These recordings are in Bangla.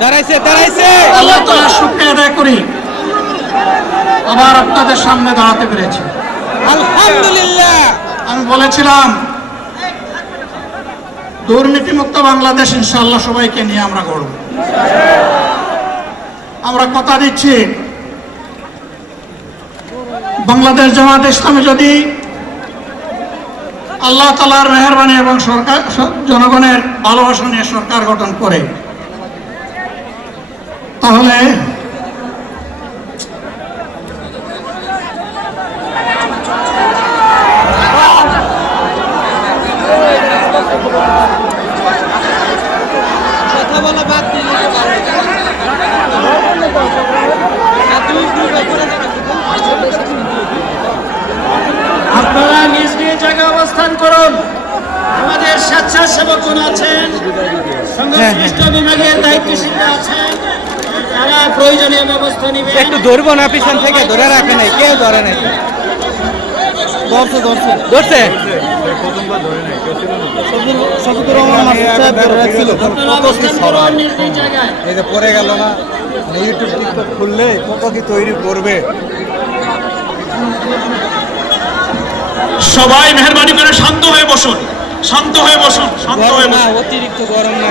দাঁড়াইছে দাঁড়াইছে। আল্লাহ তালার শুক্রিয়া আদায় করি। আবার আপনাদের সামনে দাঁড়াতে পেরেছি। আলহামদুলিল্লাহ। আমি বলেছিলাম দুর্নীতিমুক্ত বাংলাদেশ ইনশাল্লাহ সবাইকে নিয়ে আমরা গড়ব। আমরা কথা দিচ্ছি বাংলাদেশ জামাত ইসলামে যদি আল্লাহ তালার মেহরবানি এবং সরকার জনগণের ভালোবাসা নিয়ে সরকার গঠন করে তাহলে আপনারা নিজ নিজ জায়গায় অবস্থান করুন। আমাদের স্বেচ্ছাসেবকগণ আছেন? সংশ্লিষ্ট বিভাগের দায়িত্বশীলরা আছেন। তারা প্রয়োজনীয় ব্যবস্থা নেবেন একটু ধরবো না পিছন থেকে ধরে রাখে নাই কেউ ধরে নাই। ধরছে ধরছে। ধরছে? এই যে গেল না ইউটিউব টিকটক খুললে কত কি তৈরি করবে? সবাই মেহরবানি করে শান্ত হয়ে বসুন শান্ত হয়ে বসুন শান্ত হয়ে না বসুন। অতিরিক্ত গরম না।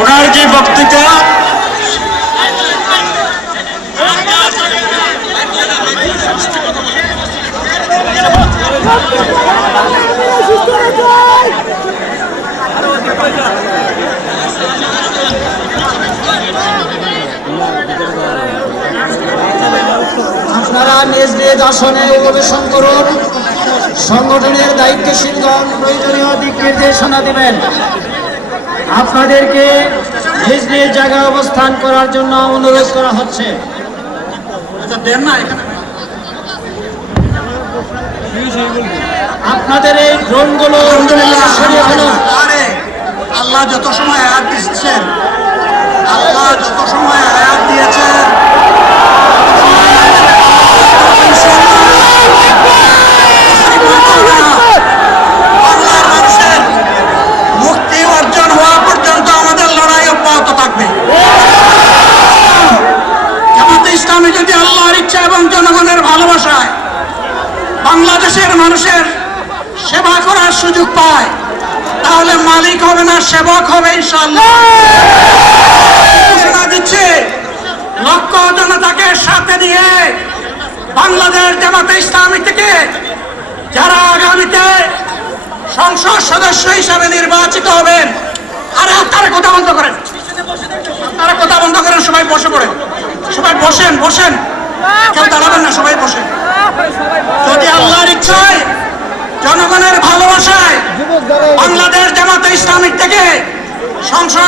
ওনার যে বক্তৃতা, আপনারা নিজ নিজ আসনে উপবেশন করুন। সংগঠনের দায়িত্বশীলগণ প্রয়োজনীয় দিক নির্দেশনা দিবেন। আপনাদেরকে নিজ নিজ জায়গায় অবস্থান করার জন্য অনুরোধ করা হচ্ছে। আচ্ছা আপনাদের এই ড্রোনগুলো আল্লাহ যত সময় আয়াত দিচ্ছেন আল্লাহ যত সময় আয়াত দিয়েছেন বাংলার মানুষের মুক্তি অর্জন হওয়া পর্যন্ত আমাদের লড়াই অব্যাহত থাকবে জামাতে ইসলামী যদি আল্লাহর ইচ্ছা এবং জনগণের ভালোবাসায় বাংলাদেশের মানুষের সেবা করার সুযোগ পায়, তাহলে মালিক হবে না, সেবক হবে দিচ্ছে লক্ষ জনতাকে সাথে নিয়ে বাংলাদেশ জামাতে ইসলামী থেকে যারা আগামীতে সংসদ সদস্য হিসাবে নির্বাচিত হবেন আরে আপনারা কথা বন্ধ করেন আপনারা কথা বন্ধ করেন সবাই বসে পড়েন সবাই বসেন বসেন কেউ দাঁড়াবেন না সবাই বসেন যদি আল্লাহর ইচ্ছায় জনগণের ভালোবাসায় বাংলাদেশ জামাতে ইসলামিক থেকে সংসদ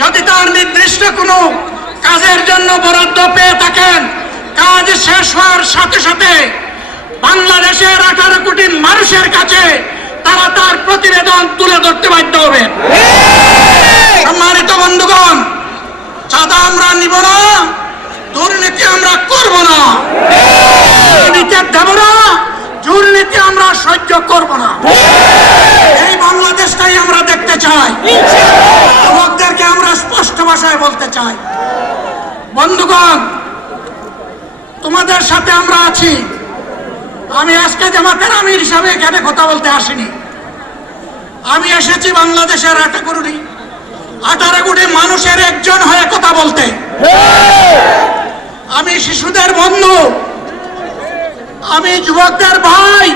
যদি তার নির্দিষ্ট কোনো কাজের জন্য বরাদ্দ পেয়ে থাকেন, কাজ শেষ হওয়ার সাথে সাথে বাংলাদেশের আঠারো কোটি মানুষের কাছে তারা তার প্রতিবেদন তুলে ধরতে বাধ্য হবে সম্মানিত বন্ধুগণ চাঁদা আমরা নিব না দুর্নীতি আমরা করব না দুর্নীতি দেব না দুর্নীতি আমরা সহ্য করব না এই বাংলাদেশটাই আমরা দেখতে চাই যুবকদেরকে আমরা স্পষ্ট ভাষায় বলতে চাই। বন্ধুগণ, তোমাদের সাথে আমরা আছি। আমি আজকে জামাতের আমির হিসাবে এখানে কথা বলতে আসিনি। আমি এসেছি বাংলাদেশের আঠারো কোটি মানুষের একজন হয়ে কথা বলতে। আমি শিশুদের বন্ধু। আমি যুবকদের ভাই।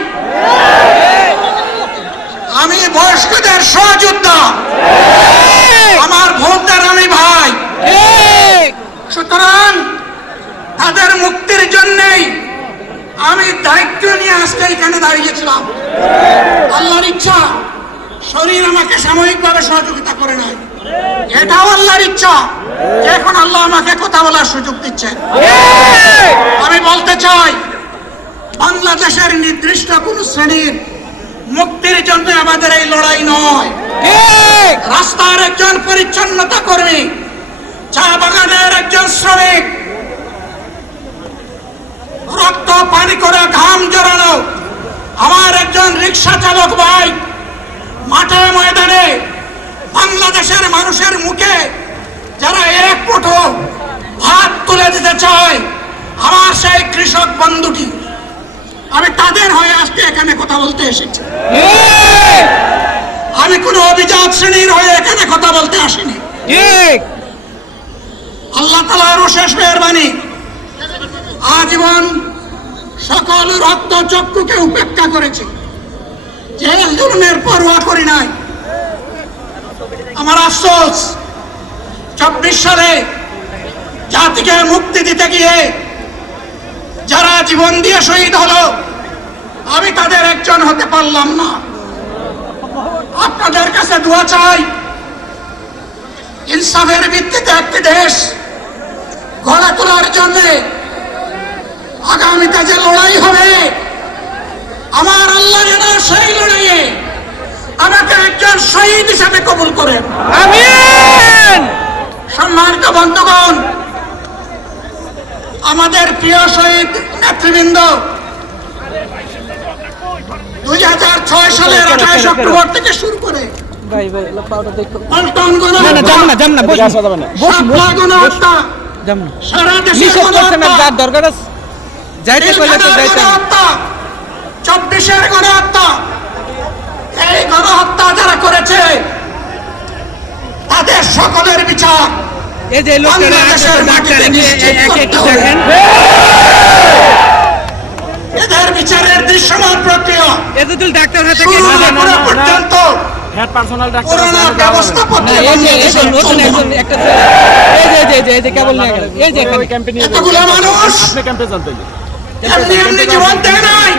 আমি বয়স্কদের সহযোদ্ধা। আমার ভোটদের আমি ভাই। সুতরাং তাদের মুক্তির জন্যই আমি দায়িত্ব নিয়ে আজকে এখানে দাঁড়িয়েছিলাম আল্লাহর ইচ্ছা শরীর আমাকে সাময়িকভাবে সহযোগিতা করে নাই। এটাও আল্লাহর ইচ্ছা। এখন আল্লাহ আমাকে কথা বলার সুযোগ দিচ্ছে। আমি বলতে চাই বাংলাদেশের নির্দিষ্ট কোন শ্রেণির মুক্তির জন্য আমাদের এই লড়াই নয়। একজন পরিচ্ছন্নতা কর্মী, চা বাগানের একজন শ্রমিক। রক্ত, পানি করে ঘাম জড়ানো আমার একজন রিক্সা চালক ভাই। মাঠে ময়দানে বাংলাদেশের মানুষের মুখে যারা এক মুঠো ভাত তুলে দিতে চায়, আমার সেই কৃষক বন্ধুটি। আমি তাদের হয়ে আজকে এখানে কথা বলতে এসেছি। আমি কোনো অভিজাত শ্রেণির হয়ে এখানে কথা বলতে আসিনি। আল্লাহ তালার শেষ মেহরবানি। আজীবন সকল রক্ত চক্ষুকে উপেক্ষা করেছি। জেল জুলুমের পরোয়া করি নাই। আমার আফসোস চব্বিশ সালে জাতিকে মুক্তি দিতে গিয়ে যারা জীবন দিয়ে শহীদ হলো আমি তাদের একজন হতে পারলাম না। কাছে দোয়া চাই। ইনসাফের ভিত্তিতে একটি দেশ গড়ে তোলার জন্য আগামীতে যে লড়াই হবে আমার আল্লাহ যেন সেই লড়াইয়ে আমাকে একজন শহীদ হিসাবে কবুল করেন। সম্মানিত বন্ধুগণ আমাদের প্রিয় শহীদ নেতৃবৃন্দ দুই হাজার ছয় সালের আঠাশ অক্টোবর থেকে শুরু করে ভাই ভাই পাউডার দেখো। না। না যাম না যাম না বসুন। শাপলা যাম না। নিষেধ করছেন আর যার দরকার আছে যাইতে কইলে তো যাইতে চব্বিশের গণহত্যা এই গণহত্যা যারা করেছে তাদের সকলের বিচার। এই যে হবে। দেখেন। এদের বিচারের দৃশ্যমান প্রক্রিয়া। এতদূর ডাক্তার হাতে শুরু কে থেকে পুরো পর্যন্ত পুরোনো না এই যে এই যে নতুন একজন একটা ছেলে। এই যে এই যে, এই যে কেবল নিয়ে গেল। এই যে এখানে। এতগুলো মানুষ? এমনি এমনি জীবন দেয় নাই।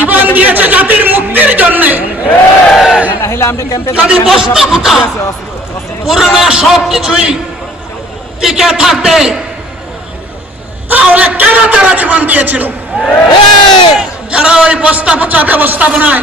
জীবন দিয়েছে জাতির মুক্তির জন্য। যদি বস্তাপতা পুরোনো সব কিছুই টিকে থাকবে। তাহলে কেন তারা জীবন দিয়েছিল? যারা ওই বস্তা পচা ব্যবস্থাপনায়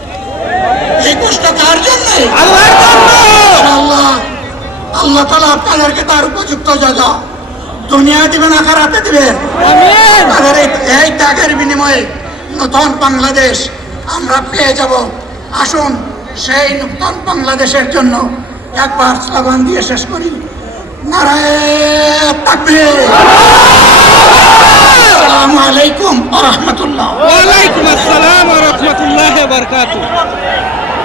এই কষ্ট কার জন্য? আল্লাহ আল্লাহ তালা আপনাদেরকে তার উপযুক্ত জায়গা। দুনিয়া দিবেন আখারাতে দিবেন। তাদের এই- ত্যাগের বিনিময়ে নতুন বাংলাদেশ আমরা পেয়ে যাব। আসুন সেই নতুন বাংলাদেশের জন্য একবার স্লোগান দিয়ে শেষ করি। আসসালামু আলাইকুম ওয়া রাহমাতুল্লাহ। ওয়ালাইকুম আসসালাম ওয়া রাহমাতুল্লাহি